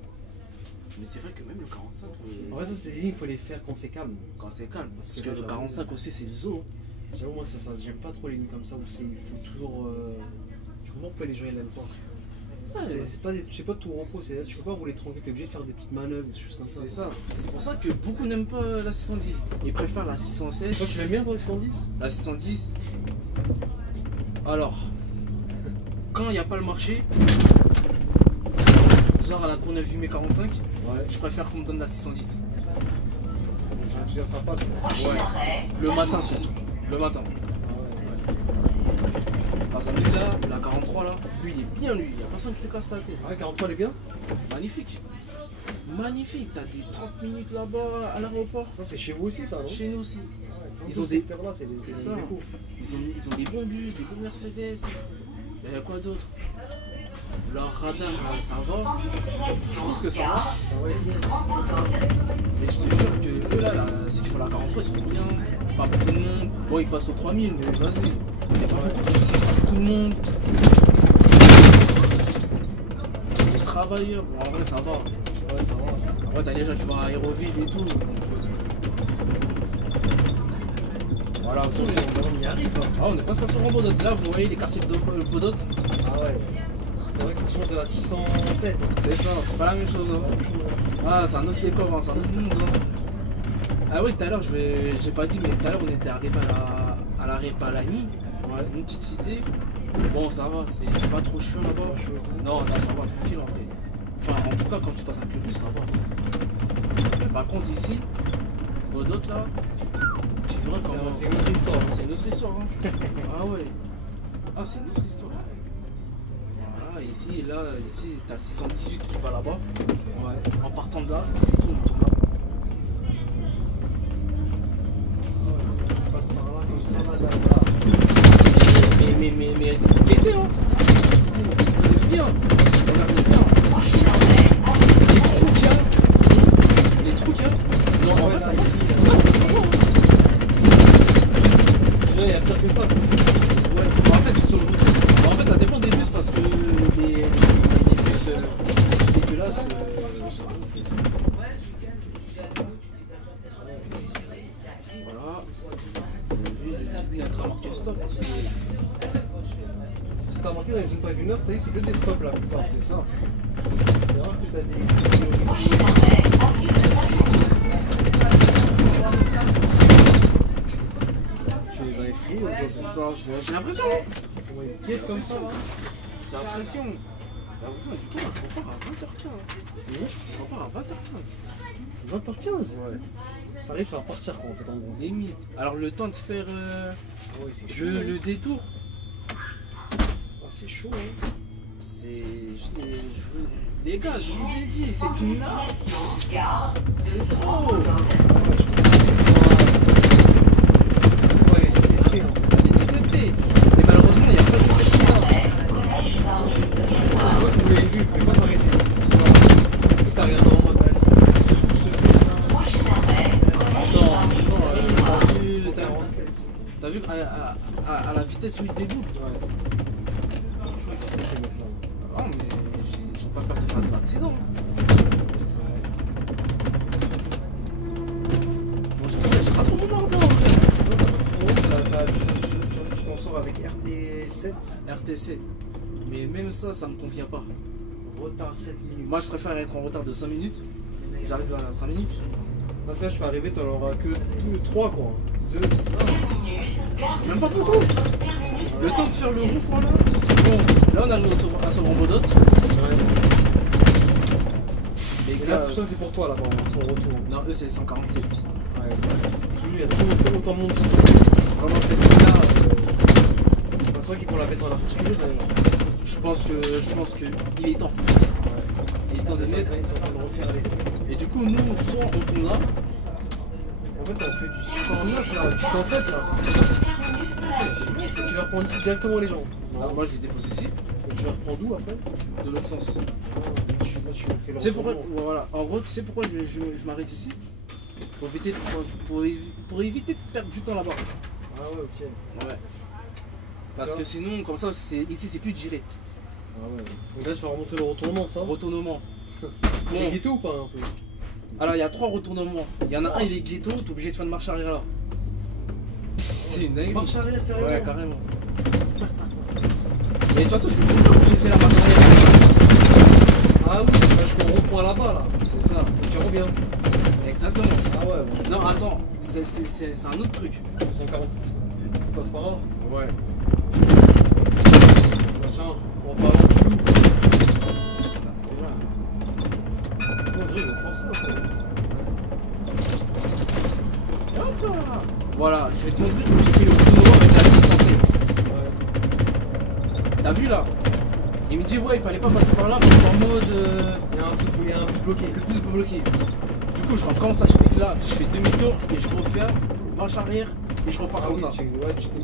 Mais c'est vrai que même le 45. En fait, ça c'est des lignes, il faut les faire quand c'est calme. Quand c'est calme. Parce que là, le 45 aussi, c'est le zoo. J'avoue, moi, j'aime pas trop les lignes comme ça où il faut toujours. Je comprends pourquoi les gens ils l'aiment pas. Ouais, C'est pas tout repos, tu peux pas rouler tranquille, t'es obligé de faire des petites manœuvres, des choses comme ça. c'est ça. C'est pour ça que beaucoup n'aiment pas la 610. Ils préfèrent la 616. Toi, tu l'aimes bien toi, 610? La 610. Alors, quand il n'y a pas le marché, genre à la Courneuve du mai 45, Ouais. je préfère qu'on me donne la 610. Tu veux dire, ça passe quoi. Prochain arrêt, Le matin surtout. Le matin. Ah ouais. Ah, celui-là, la 43 là, lui il est bien lui, y'a personne qui lui casse la tête. Ouais, 43 elle est bien. Magnifique. Magnifique, t'as des 30 minutes là-bas à l'aéroport. Ça c'est chez vous aussi ça, non? Chez nous aussi. Ils Ils ont ont ces des- secteurs là, c'est C'est des ça. décos. Ils ont des bons bus, des bons Mercedes. Il y a quoi d'autre? Leur radar, ça va. Je trouve que ça va. Ah ouais. Mais je te jure que eux là, ceux qui font la 43, ils sont bien. Pas beaucoup de monde. Bon, ils passent aux 3000, mais vas-y. Il y a pas beaucoup de monde. Les travailleurs, bon, en vrai, ça va. Ouais, ça va. En vrai, t'as des gens qui vont à Aéroville et tout. Donc, voilà, On y arrive là. Ah, on est presque sur Bodot. Là, vous voyez les quartiers de Bodot. Ah ouais. C'est vrai que ça change de la 607. C'est ça, c'est pas la même chose. Hein. Ah, c'est un autre décor, hein, c'est un autre monde. Hein. Ah oui, tout à l'heure, j'ai pas dit, mais tout à l'heure, on était arrivé à la Répalani, une petite cité. Bon, ça va, c'est pas trop chiant là-bas. Non, ça va, tranquille en fait. Enfin, en tout cas, quand tu passes avec le bus, ça va. Mais par contre, ici, Bodot là, tu verras comment. C'est une autre histoire. C'est une autre histoire. Hein. Ah ouais. Ah, c'est une autre histoire. Voilà, ici, là, ici, t'as le 618 qui va là-bas. Ouais. En partant de là, tu tournes, tu tournes là. Je passe par là comme ça. C'est Là, ça. Mais l'été, hein. Bien. Regarde bien. Les trucs, hein. Non, en vrai, ça va. il y a pire que ça. Ouais. En fait, c'est sur le route. En fait, ça dépend des bus parce que les bus dégueulasses. Voilà. Il y a un train marqué stop parce que. Ce que t'as remarqué dans les zones pavillonnaires, c'est que c'est que des stops là. C'est ça. C'est rare que t'as des. Tu es dans les fris, C'est ça, j'ai l'impression. comment ils guettent comme ça là. J'ai l'impression. Du coup, je repars à 20h15. Je repars à 20h15. 20h15. Ouais. Pareil, tu vas repartir quoi en fait en gros. Limite. Alors, le temps de faire Ouais, c'est chaud. le détour, Ah, c'est chaud hein. c'est. Les gars, je vous ai dit, c'est une là. C'est trop. On va les tester hein. Je l'ai détesté. Mais malheureusement, il n'y a pas de cette là. Je vois que vous l'avez vu, vous pouvez pas s'arrêter. C'est ça. T'as regardé en mode vas-y, sous ce bus là. T'as vu à la vitesse où il déboule? Ouais. Je crois que c'est ces mecs là. Ah, mais j'ai pas peur de faire des accidents. Moi, j'ai pas trop mon mordant. Tu t'en sors avec RT7, RT7. Mais même ça, ça me convient pas. retard 7 minutes. Moi, je préfère être en retard de 5 minutes. J'arrive à 5 minutes. Dans ce là, tu vas arriver, t'en auras que 3 quoi. 2. Même pas beaucoup. Le temps de faire le rond, là. Bon, là, on arrive à Sauron-Bodot. Les Et là, gars. tout ça c'est pour toi là-bas, son retour. Non, eux, c'est 147. Ouais, ça c'est. Il y a toujours autant de monde. Vraiment, cette ligne-là. C'est vrai qu'ils vont la mettre en articulé d'ailleurs. Je pense que il est temps. Il est temps de Ils sont mettre. en train de refaire les. Et du coup, nous, soit on tourne là. En fait, on fait du 609 là, du 607 là. Et tu leur prends ici directement les gens. Là, moi, je les dépose ici, Et tu leur prends d'où après? de l'autre sens. Là, tu fais le Tu sais pourquoi, retournement. voilà. En gros, tu sais pourquoi je m'arrête ici? Pour éviter de perdre du temps là-bas. Ah ouais, ok. Ouais. Parce que sinon, comme ça, ici, c'est plus direct. Ah ouais. Donc là, tu vas remonter le retournement, ça. Retournement. Il est Bon. ghetto ou pas un peu? Alors, il y a 3 retournements. Il y en a un, il est ghetto, t'es obligé de faire une marche arrière là. C'est une dinguerie. Marche arrière carrément. Ouais, carrément. Mais de toute façon, je vais te dire que j'ai fait la marche arrière. Ah oui, tu vas jusqu'au rond-point là-bas là. C'est ça. Et tu reviens. Exactement. Ah ouais, bon. Non, attends, c'est un autre truc. 247. Tu passes par là. Ouais. Machin, en parlant de loup. Voilà. On dirait qu'ils vont forcer un peu. Hop là. Voilà, je vais te montrer que j'ai fait le retournement avec la 607. Ouais. T'as vu là? Il me dit ouais, il fallait pas passer par là parce qu'en mode. Il y a un truc où il y a un bus bloqué. Le bus bloqué. Du coup, je rentre comme ça, je fais que là, je fais demi-tour et je refais marche arrière et je repars comme ça.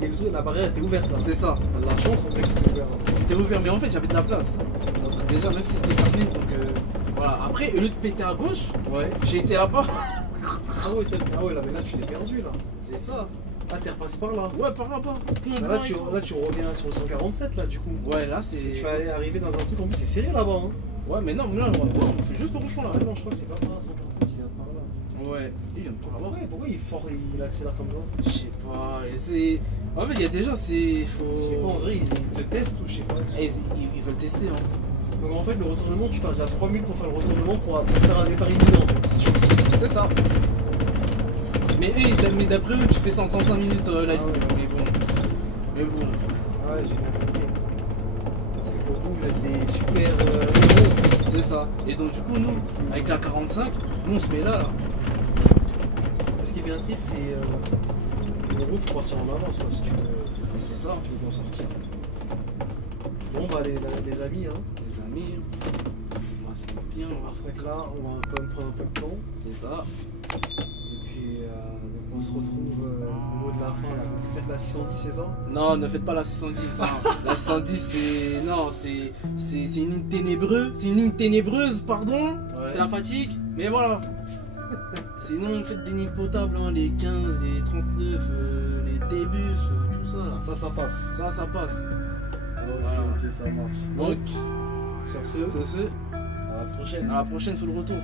Mais le truc, la barrière était ouverte là. C'est ça. T'as de la chance, on dirait que c'était ouvert. C'était ouvert, mais en fait, j'avais de la place. Donc, déjà, même si c'était fermé, donc voilà. Après, au lieu de péter à gauche, Ouais. j'ai été là-bas. Ah ouais, là, mais là, tu t'es perdu là. C'est ça. Ah, t'es repassé par là. Ouais, par là-bas. Là, tu reviens sur le 147 là, du coup. Ouais, là, c'est. Tu vas aller arriver dans un truc, en plus, c'est serré là-bas. Hein. Ouais, mais non, mais là, on fait juste le rond là. Ah non, je crois que c'est pas par là, 147, il vient par là. Ouais, il vient de par là-bas. Pourquoi il accélère comme ça? Je sais pas, et c'est. En fait, il y a déjà, c'est. Faut. Je sais pas, on dirait ils te testent ou je sais pas. Eh, ils veulent tester, hein. Donc en fait, le retournement, tu pars déjà 3 minutes pour faire le retournement pour faire un départ imminent en fait. C'est ça. Mais d'après eux, tu fais 135 minutes la ligne. Mais bon. Ouais, j'ai bien compris. Parce que pour vous, vous êtes des super héros. C'est ça. Et donc, du coup, nous, avec la 45, nous on se met là. Ce qui est bien triste, c'est. En gros, il faut partir en avance quoi, si tu veux. C'est ça. Tu veux t'en sortir. Bon, bah, les amis, hein. Les amis, on va se mettre bien. On va se mettre là, on va quand même prendre un peu de temps. C'est ça. Et puis, donc on se retrouve au mot de la fin. Là. Vous faites la 610, c'est ça? Non, ne faites pas la 610. Hein. La 610, c'est. Non, c'est une ligne ténébreuse. C'est une ligne ténébreuse, pardon. Ouais. C'est la fatigue. Mais voilà. Sinon, faites des lignes potables, hein, les 15, les 39, les T-bus, tout ça. Là. Ça passe. Ça passe. Ok, ça marche. Donc, sur ce, à à la prochaine. la prochaine sur le retour.